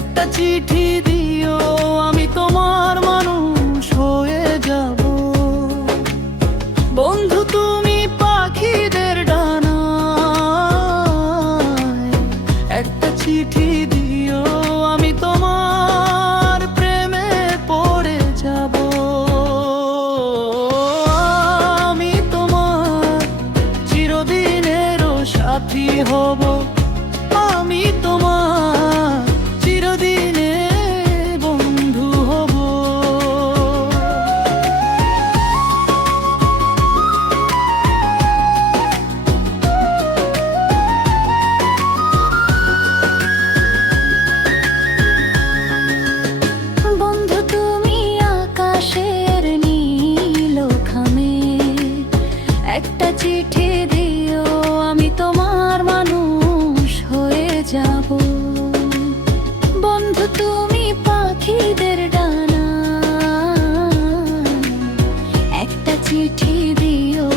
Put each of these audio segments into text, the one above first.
একটা চিঠি দিও, আমি তোমার মানুষ হয়ে যাব। বন্ধু তুমি পাখিদের ডানায়, একটা চিঠি দিও, আমি তোমার প্রেমে পড়ে যাব। আমি তোমার চিরদিনেরও সাথী হব, আমি তোমার চিরদিনের বন্ধু হব। বন্ধু তুমি আকাশের নীল খামে, একটা চিঠি দিও, আমি তোমার মানুষ হয়ে যাব। বন্ধু তুমি পাখিদের ডানা, একটা চিঠি দিও,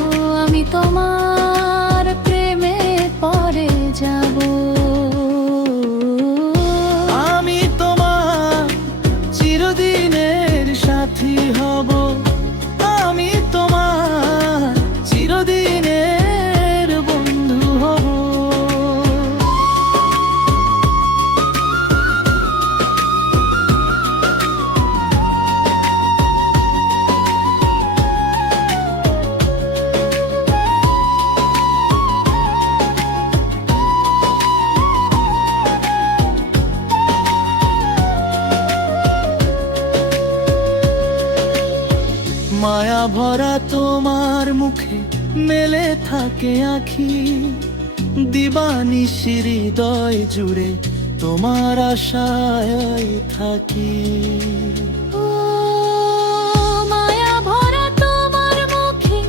আমি তোমার প্রেমে পড়ে যাব। আমি তোমার চিরদিনের সাথী হব, আমি তোমার চিরদিনের বন্ধু হব। মায়া ভরা তোমার মুখে মেলে থাকে আঁখি, দিবানিশি হৃদয় জুড়ে তোমার আশায় থাকি। ও মায়া ভরা তোমার মুখে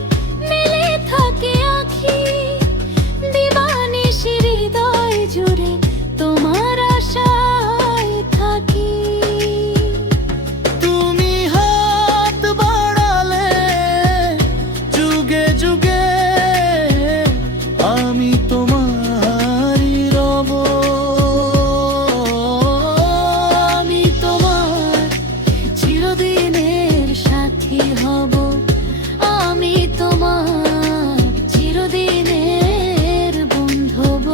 মেলে থাকে আঁখি, দিবানিশি হৃদয় জুড়ে তোমার আশায় থাকি। তুমি হাত বাড়ালে যুগে যুগে আমি তোমারই রব। আমি তোমার চিরদিনের সাথী হব, আমি তোমার চিরদিনের বন্ধু হব।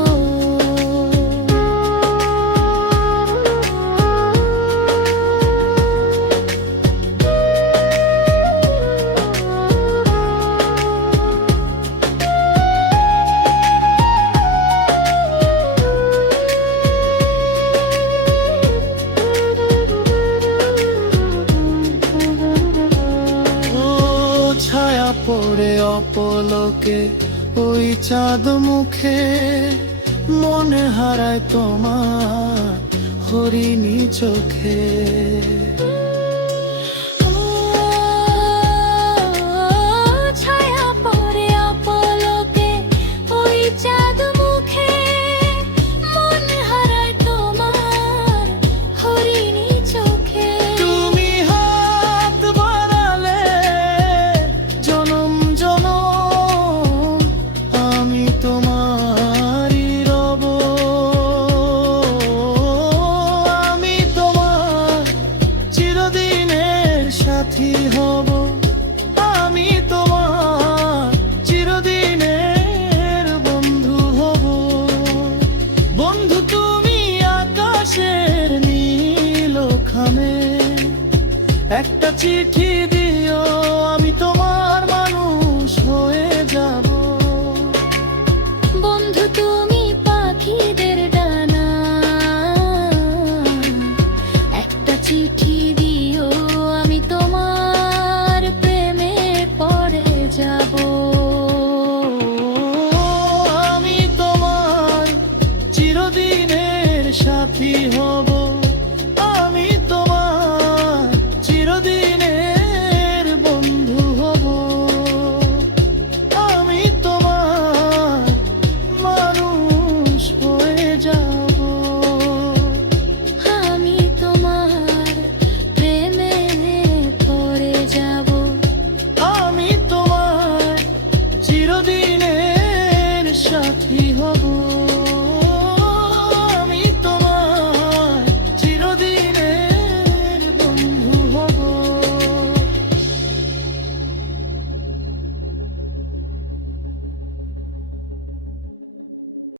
ও ছায়া পড়ে অপলকে ওই চাঁদ মুখে, মনে হারায় তোমার হরিণী চোখে। ও ছায়া পড়ে অপলকে ওই চাঁদ মুখে, মন হারায় তোমার হরিণী চোখে। তুমি হাত বাড়ালে জনম জনম আমি তোমারই রব। আমি তোমার চিরদিনের সাথী হব, আমি তোমার চিরদিনের বন্ধু হব। বন্ধু তুমি আকাশের নীল খামে, একটা চিঠি দিও, আমি তোমার মানুষ হয়ে যাব। বন্ধু তুমি পাখিদের ডানা, একটা চিঠি